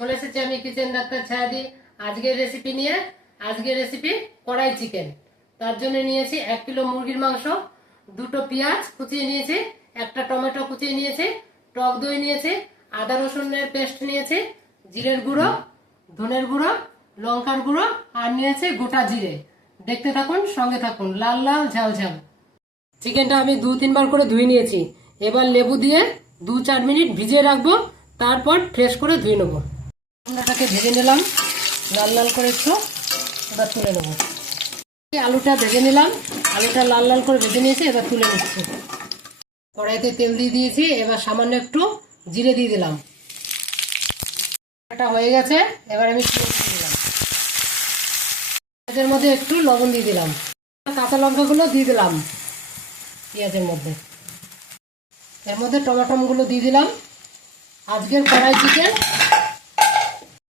চলে এসেছি আমি কিচেন ডাক্তার ছায়াদি আজকের রেসিপি নিয়ে। আজকের রেসিপি কড়াই চিকেন। তার জন্য নিয়েছি 1 কিলো মুরগির মাংস, 2টো পেঁয়াজ কুচিয়ে নিয়েছি, একটা টমেটো কুচিয়ে নিয়েছি, টক দই নিয়েছি, আদা রসুনের পেস্ট নিয়েছি, জিরের গুঁড়ো, ধনের গুঁড়ো, লঙ্কার গুঁড়ো আর নিয়েছি গোটা জিরে। দেখতে থাকুন, সঙ্গে থাকুন। লাল লাল ঝাল ঝাল চিকেনটা আমি 2-3 বার করে ধুয়ে নিয়েছি। এবার লেবু দিয়ে 2-4 মিনিট ভিজিয়ে রাখবো, তারপর ফ্রেশ করে ধুয়ে নেবো। রান্নাটাকে ভেজে নিলাম লাল লাল করে একটু, এবার তুলে নেবো। আলুটা ভেজে নিলাম, আলুটা লাল লাল করে ভেজে নিয়েছি, এবার তুলে নিচ্ছি। কড়াইতে তেল দিয়ে দিয়েছি, এবার সামান্য একটু জিরে দিয়ে দিলাম। এটা হয়ে গেছে, এবার আমি পেঁয়াজ দিয়ে দিলাম। পেঁয়াজের মধ্যে একটু লবণ দিয়ে দিলাম, কাঁচা লঙ্কাগুলো দিয়ে দিলাম পেঁয়াজের মধ্যে। এর মধ্যে টমেটোগুলো দিয়ে দিলাম। আজকের কড়াই চিকেন,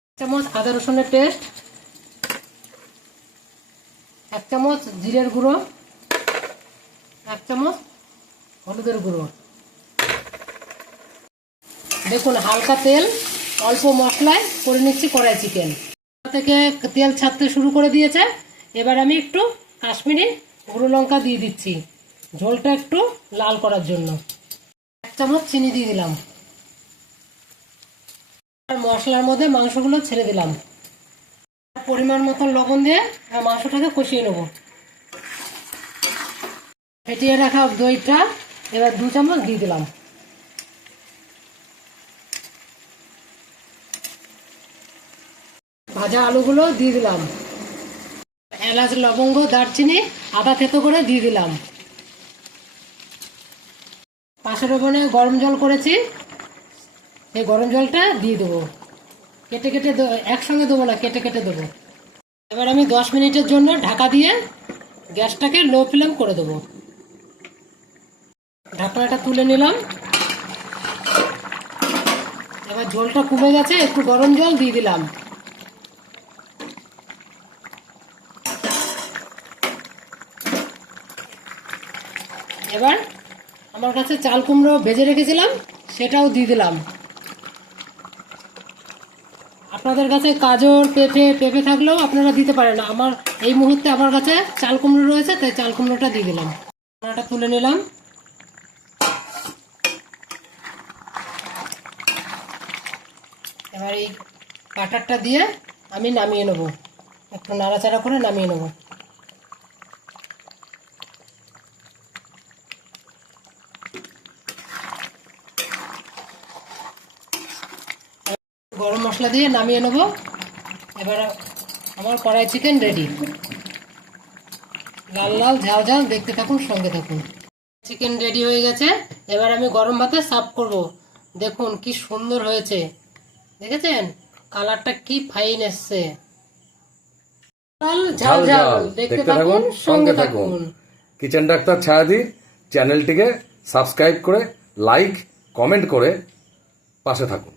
1 চামচ আদা রসুনের পেস্ট, 1 চামচ জিরের গুঁড়ো, 1 চামচ হলুদের গুঁড়ো। দেখুন হালকা তেল, অল্প মশলায় করে নিচ্ছি কড়াই চিকেন। থেকে তেল ছাড়তে শুরু করে দিয়েছে। এবার আমি একটু কাশ্মীরি গুঁড়ো লঙ্কা দিয়ে দিচ্ছি, ঝোলটা একটু লাল করার জন্য। 1 চামচ চিনি দিয়ে দিলাম। আর মশলার মধ্যে মাংসগুলো ছেড়ে দিলাম। পরিমাণ মতো লবণ দিয়ে মাংসটাকে কষিয়ে নেব। ফেটিয়ে রাখা দইটা এবার 2 চামচ দিয়ে দিলাম। ভাজা আলুগুলো দিয়ে দিলাম। এলাচ, লবঙ্গ, দারচিনি, আদা থেতো করে দিয়ে দিলাম। পাশের ওভেনে গরম জল করেছি, সেই গরম জলটা দিয়ে দেবো। কেটে কেটে একসঙ্গে দেবো না, কেটে কেটে দেবো। এবার আমি 10 মিনিটের জন্য ঢাকা দিয়ে গ্যাসটাকে লো ফ্লেম করে দেবো। ঢাকনাটা তুলে নিলাম। এবার জলটা কমে গেছে, একটু গরম জল দিয়ে দিলাম। এবার আমার কাছে চাল কুমড়ো ভেজে রেখেছিলাম, সেটাও দিয়ে দিলাম। আপনাদের কাছে গাজর, পেঁপে থাকলেও আপনারা দিতে পারেন। আমার এই মুহূর্তে আমার কাছে চাল কুমড়ো রয়েছে, তাই চাল কুমড়োটা দিয়ে দিলাম। রান্নাটা তুলে নিলাম। এবার এই বাটারটা দিয়ে আমি নামিয়ে নেব, একটু নাড়াচাড়া করে নামিয়ে নেব। গরম মশলা দিয়ে নামিয়ে নেব। এবার আমার কড়াই চিকেন রেডি। লাল লাল ঝাল ঝাল, দেখতে থাকুন, সঙ্গে থাকুন। চিকেন রেডি হয়ে গেছে। এবার আমি গরম ভাতে সার্ভ করব। দেখুন কি সুন্দর হয়েছে, দেখেছেন কালারটা কি ফাইন এসছে। লাল ঝাল ঝাল, দেখতে থাকুন, সঙ্গে থাকুন। কিচেন ডাক্তার ছায়াদি চ্যানেলটিকে সাবস্ক্রাইব করে লাইক কমেন্ট করে পাশে থাকুন।